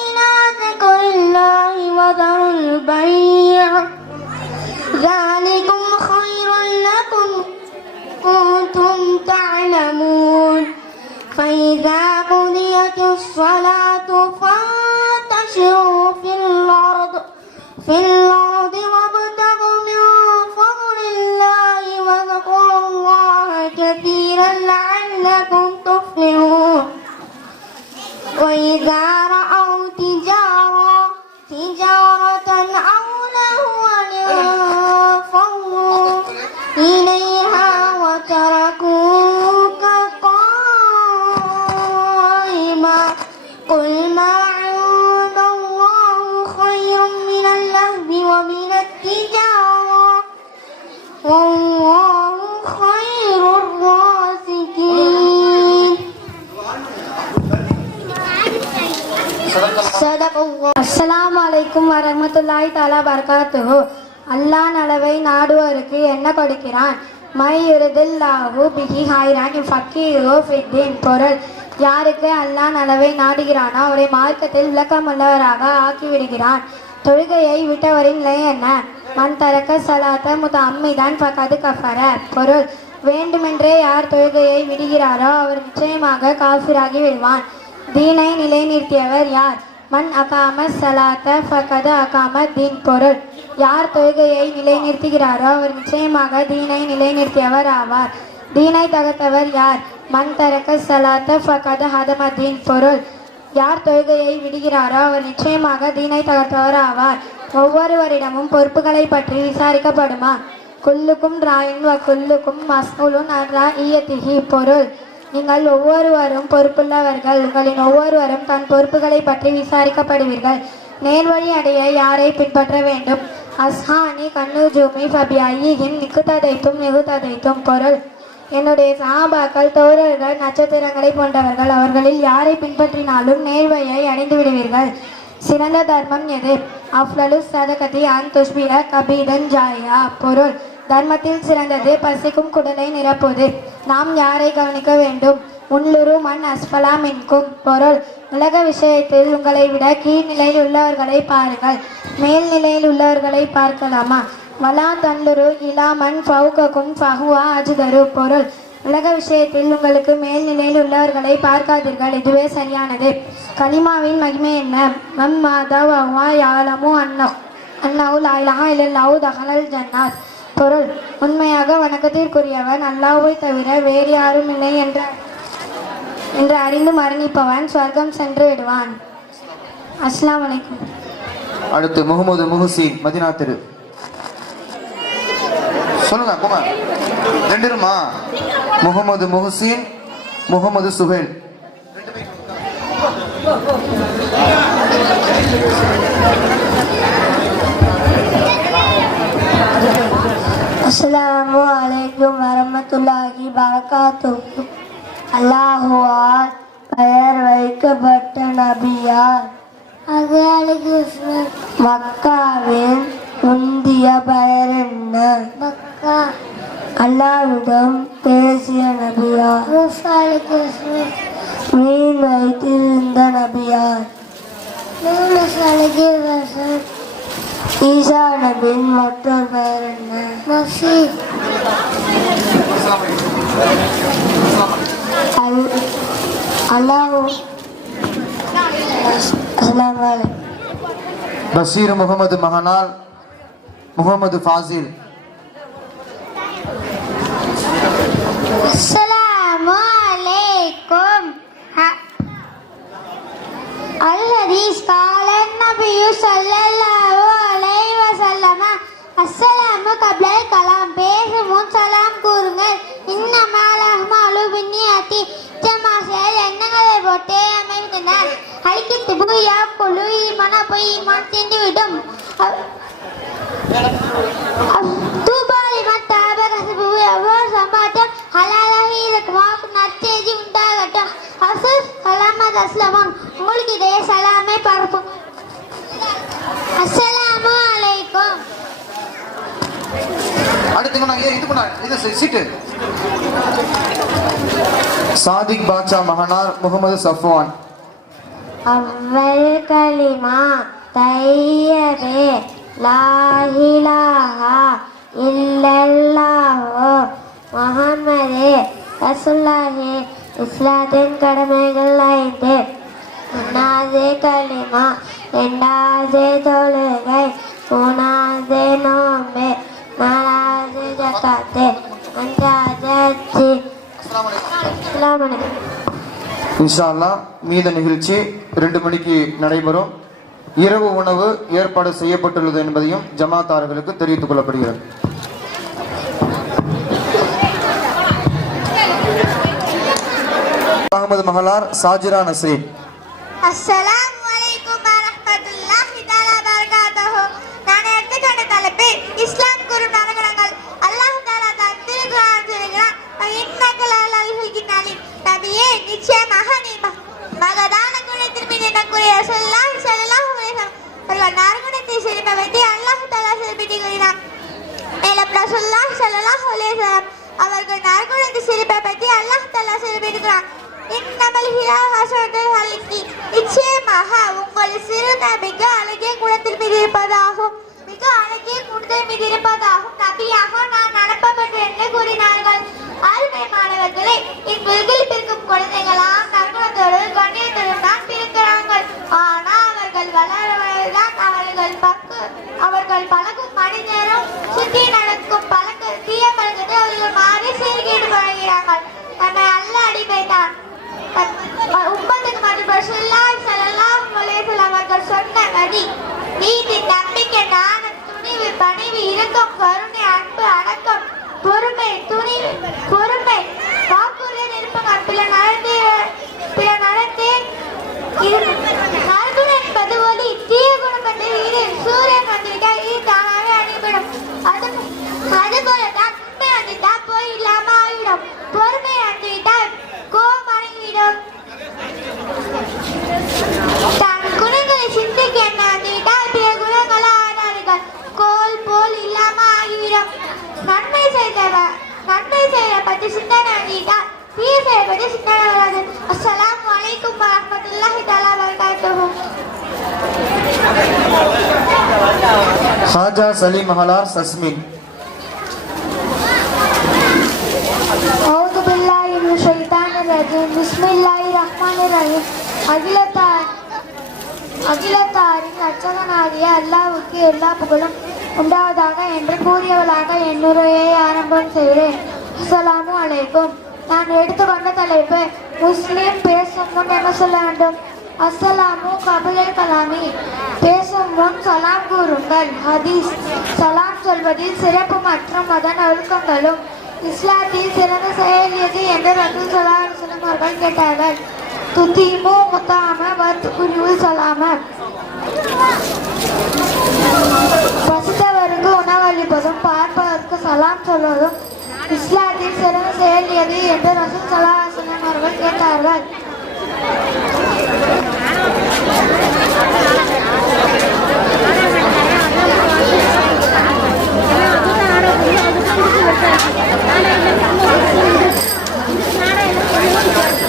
إلى ذكر الله وذروا البيع. ذلكم خير لكم كنتم تعلمون. فإذا قضيت الصلاة فانتشروا في الأرض في الأرض அஸ்ஸலாமு அலைக்கும் வரமத்துல்லாஹி தஆலா பரகாத்துஹு. அல்லாஹ் நலவை நாடுவோருக்கு என்ன கொடுக்கிறான்? மை இருதில்லாஹு பிஹி ஹைரான் ஃபக்கீஹு ஃபித்தீன். பொருள். யாருக்கு அல்லாஹ் நலவை நாடுகிறானோ அவரை மார்க்கத்தில் விளக்கமுள்ளவராக ஆக்கி விடுகிறான் தொழுகையை விட்டவரின் நிலை என்ன? மண் தரக்க சலாத்த முத அம்மிதான் ஃபகது கஃபர. பொருள். வேண்டுமென்றே யார் தொழுகையை விடுகிறாரோ அவர் நிச்சயமாக காஃபிராகி விடுவான். தீனை நிலைநிறுத்தியவர் யார்? மன் அகாம சலாத்த ஃபகத அகாம தீன் பொருள். யார் தொழுகையை நிலைநிறுத்துகிறாரோ அவர் நிச்சயமாக தீனை நிலைநிறுத்தியவர் ஆவார். தீனை தகர்த்தவர் யார்? மண் தரக்க சலாத்த ஃபகத ஹதம தீன் பொருள். யார் தொழுகையை விடுகிறாரோ அவர் நிச்சயமாக தீனை தகர்த்தவர் ஆவார். ஒவ்வொருவரிடமும் பொறுப்புகளை பற்றி விசாரிக்கப்படுமா? குல்லுக்கும் ராயின் வ குல்லுக்கும் மஸ்ஊலுன் அர்ரா ஈயத்திகி பொருள். நீங்கள் ஒவ்வொருவரும் பொறுப்புள்ளவர்கள் உங்களின் ஒவ்வொருவரும் தன் பொறுப்புகளை பற்றி விசாரிக்கப்படுவீர்கள். நேர்வழி அடைய யாரை பின்பற்ற வேண்டும்? அஸ்ஹானி கண்ணுஜூமி ஃபபிஐயின் நிக்குத்ததைத்தும் நிகுத்ததைத்தும் பொருள். என்னுடைய சஹாபாக்கள் தோழர்கள் நட்சத்திரங்களை போன்றவர்கள் அவர்களில் யாரை பின்பற்றினாலும் நேர்வழியை அடைந்து விடுவீர்கள். சிறந்த தர்மம் எது? அஃப்லலு சதகதி அன் துஷ்பிர கபீதன் ஜாயா. பொருள். தர்மத்தில் சிறந்தது பசிக்கும் குடலை நிரப்புவது. நாம் யாரை கவனிக்க வேண்டும்? உள்ளுரு மண் அஸ்பலா மின்கும் பொருள். உலக விஷயத்தில் உங்களை விட கீழ்நிலையில் உள்ளவர்களை பாருங்கள். மேல்நிலையில் உள்ளவர்களை பார்க்கலாமா? வலா தன்லுரு இலாமன் ஃபவுகக்கும் ஃபஹுவா அஜுதரு பொருள். உலக விஷயத்தில் உங்களுக்கு மேல்நிலையில் உள்ளவர்களை பார்க்காதீர்கள். இதுவே சரியானது. கலிமாவின் மகிமை என்ன? மம் மாதவ் அவ்வா யாலமு அன்னோ அன்னவு இல்லை லவ் தஹலல் ஜன்னாத். பொருள். உண்மையாக வணக்கத்திற்குரியவன் அல்லாவை தவிர வேறு யாரும் இல்லை என்ற என்று அறிந்து மரணிப்பவன் சொர்க்கம் சென்று விடுவான். அஸ்லாம் வலைக்கும் அடுத்து முகமது முஹசின் மதினா திரு. சொல்லுங்க குமார் ரெண்டு இருமா முகமது முஹசின் முகமது சுஹேல். அஸ்ஸலாமு அலைக்கும் வரமத்துல்லாஹி வரகாத்துஹு அல்லாஹுவால் பெயர் வைக்கப்பட்ட நபியார் மக்காவின் முந்திய பெயர் என்ன மக்கா அல்லாவிடம் பேசிய நபியார் மீன் வைத்திருந்த நபியார் ஈசா நபியின் மற்றொரு பெயர் என்ன மசீத் பஷீர் முகமது மகனால் முகமது ஃபாசில். அஸ்ஸலாமு அலைக்கும். அல்லதீஸ் அஸ்ஸலாமு கப்லல் கலாம். பேசும் முன் சலாம் கூறுங்கள். இன்னமாலஹ்ம அலுபின்னி அத்தி ஜமாசல் எண்ணங்களை போட்டே அமைந்தனர் அழிக்கித்து புயா குழு ஈமான போய் ஈமான் தீண்டுவிடும் தூபாலி மத்தாப கசபு எவ்வளோ சம்பாட்டம் ஹலாலாக இருக்குமா நற்செய்தி உண்டாகட்டும். அசுஸ் சலாமத் அஸ்லமான் உங்களுக்கு இதே சலாமை பரப்பும். அஸ்ஸலாம் அடுத்து கொண்டா, இது கொண்டா, இது சீட்டு. சாதிக் பாட்சா மகனார் முகமது சஃப்வான். அவ்வல் கலிமா தையரே லாஹிலாஹா இல்லல்லாஹோ. முகமது ரசுல்லாஹி இஸ்லாத்தின் கடமைகள் ஐந்து. ஒன்றாவது களிமா ரெண்டாவது தொழுகை மூணாவது நோம்பு நாலாவது ஜக்காத்து அஞ்சாவது அச்சு அஸ்ஸலாமு அலைக்கும் இன்ஷா அல்லாஹ் மீத நிகழ்ச்சி ரெண்டு மணிக்கு நடைபெறும். இரவு உணவு ஏற்பாடு செய்யப்பட்டுள்ளது என்பதையும் ஜமாத்தார்களுக்கு தெரிவித்துக் கொள்ளப்படுகிறது. அகமது மகளார் சாஜிரா அஸ்ஸலாமு பக்கு அவர்கள் பழகும் மனிதரும் சுற்றி நடக்கும் பழக்க தீய பழக்கத்தை அவர்கள் மாறி சீர்கேடு பழகிறார்கள். நம்மை அல்ல அடிமைதான். உம்மத்துக்கு மற்றும் ரசூலுல்லாஹி செல்லலாம் அலைஹி அவர்கள் சொன்ன நதி நீதி நம்பிக்கை நாணம் துணிவு பணிவு இரக்கம் கருணை அன்பு அடக்கம் பொறுமை துணிவு ஹாஜா சலீம் மகளார் சஸ்மின் أعوذ بالله من الشيطان الرجيم بسم الله الرحمن الرحيم அகிலத்தார் அகிலத்தாரின் அர்ச்சகனாகிய அல்லாவுக்கு எல்லா புகழும் உண்டாவதாக என்று கூறியவளாக என் உரையை ஆரம்பம் செய்கிறேன் அஸ்ஸலாமு அலைக்கும் நான் எடுத்துக்கொண்ட தலைப்பு முஸ்லிம் பேசும் முன் என்ன சொல்ல வேண்டும் அஸ்ஸலாமு கபுல் கலாமி. பேசும் முன் சலாம் கூறுங்கள். ஹதீஸ். சலாம் சொல்வதில் சிறப்பு மற்றும் அதன் ஒழுக்கங்களும் இஸ்லாத்தில் சிறந்த செயல் எது என்று ரசூல் சலாஹ் அவர்கள் கேட்டார்கள். துத்தீமு முத்தாம வத் குருவு சலாம. பசித்தவருக்கு உணவளிப்பதும் பார்ப்பதற்கு சலாம் சொல்வதும் இஸ்லாத்தில் சிறந்த செயல் எது என்று ரசூல் சலாஹ் அவர்கள் கேட்டார்கள். உங்கள்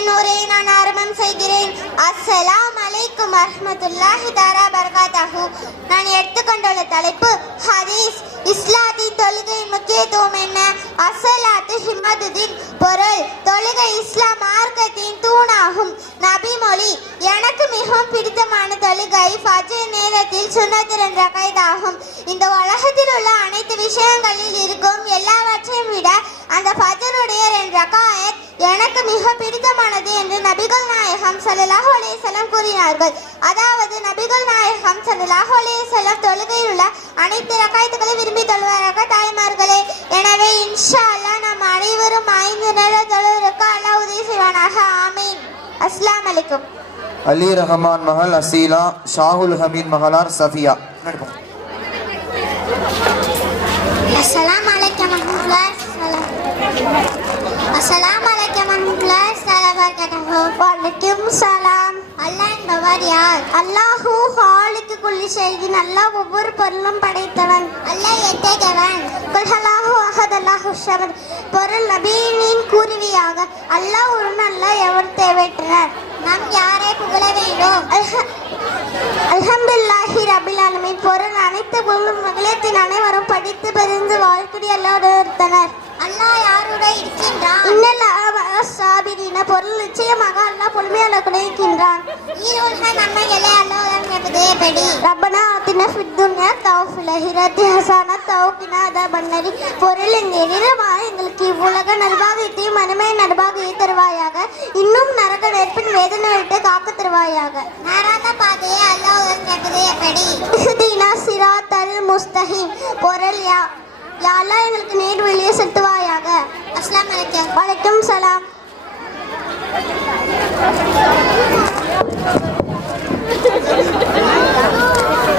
என் உரையை நான் ஆரம்பம் செய்கிறேன். அஸ்ஸலாம் அலைக்கும் வரஹ்மத்துல்லாஹி தாரா பர்காதாஹு நான் எடுத்துக்கொண்டுள்ள தலைப்பு ஹதீஸ். இஸ்லாத்தின் தொழுகையின் முக்கியத்துவம் என்ன? அஸ்ஸலாத்து ஹிம்மதுதீன் பொருள். தொழுகை இஸ்லாம் மார்க்கத்தின் தூணாகும். நபிமொழி எனக்கு மிகவும் பிடித்தமான தொழுகை ஃபஜர் நேரத்தில் சுண்ணத்திரன் ரகைதாகும் இந்த உலகத்தில் உள்ள அனைத்து விஷயங்களில் இருக்கும் எல்லாவற்றையும் விட அந்த ஃபஜருடைய ரெண்டு ரகாயத் எனக்கு மிக பிடித்தமானது என்று நபிகள் நாயகம் ஸல்லல்லாஹு அலைஹி அலைஹிஸ்ஸலாம் கூறினார்கள். அதாவது நபிகள் நாயகம் ஸல்லல்லாஹு அலைஹி வஸல்லம் தொழுகையில் உள்ள அனைத்து ரக்காயத்துகளையும் விரும்பி தொழுவாராக தாய்மார்களே. எனவே இன்ஷா அல்லாஹ் நாம் அனைவரும் ஐந்து நேர தொழுவதற்கு அல்லாஹ் உதவி செய்வானாக. ஆமீன். அஸ்ஸலாமு அலைக்கும். அலி ரஹமான் மகள் அசீலா ஷாகுல் ஹமீத் மகளார் சஃபியா. அஸ்ஸலாமு அலைக்கும் வரஹ்மத்துல்லாஹி அஸ்ஸலாமு அலைக்கும் வரஹ்மத்துல்லாஹி வபரகாத்துஹு வலைக்கும் சலாம் அல்லாஹ் என்பவர் யார்? அல்லாஹு ஹாலுக்கு குள்ளி ஷைஇன் அல்லாஹ் ஒவ்வொரு பொருளும் படைத்தவன். அல்லாஹ் எத்தகையவன்? குல் அல்லாஹு அஹத் அல்லாஹு ஷமத். பொருள் நபியின் கூறுவியாக அல்லாஹ் ஒரு நல்ல எவர் தேவையற்றனர் நாம் யாரை புகழ வேண்டும்? அல்ஹம்துலில்லாஹி ரபில் ஆலமீன். பொருள் அனைத்து புகழும் மகளத்தின் ரப்பனா ஆத்தின தௌஃபில் ஹிரத்தி ஹசானா அதபன்னரி பொருள் நிறமாக எங்களுக்கு இவ்வுலக நல்வாகியத்தையும் மனமே தருவாயாக. இன்னும் நரக நெருப்பின் வேதனை விட்டு காக்க தருவாயாக. நரக பாதையை அல்லாஹ் என்பதேபடி இஹ்தினா சிராத்தல் முஸ்தஹீம். பொருள் யா யாரெல்லாம் எங்களுக்கு நேர் வழியை செலுத்துவாயாக. Thank you.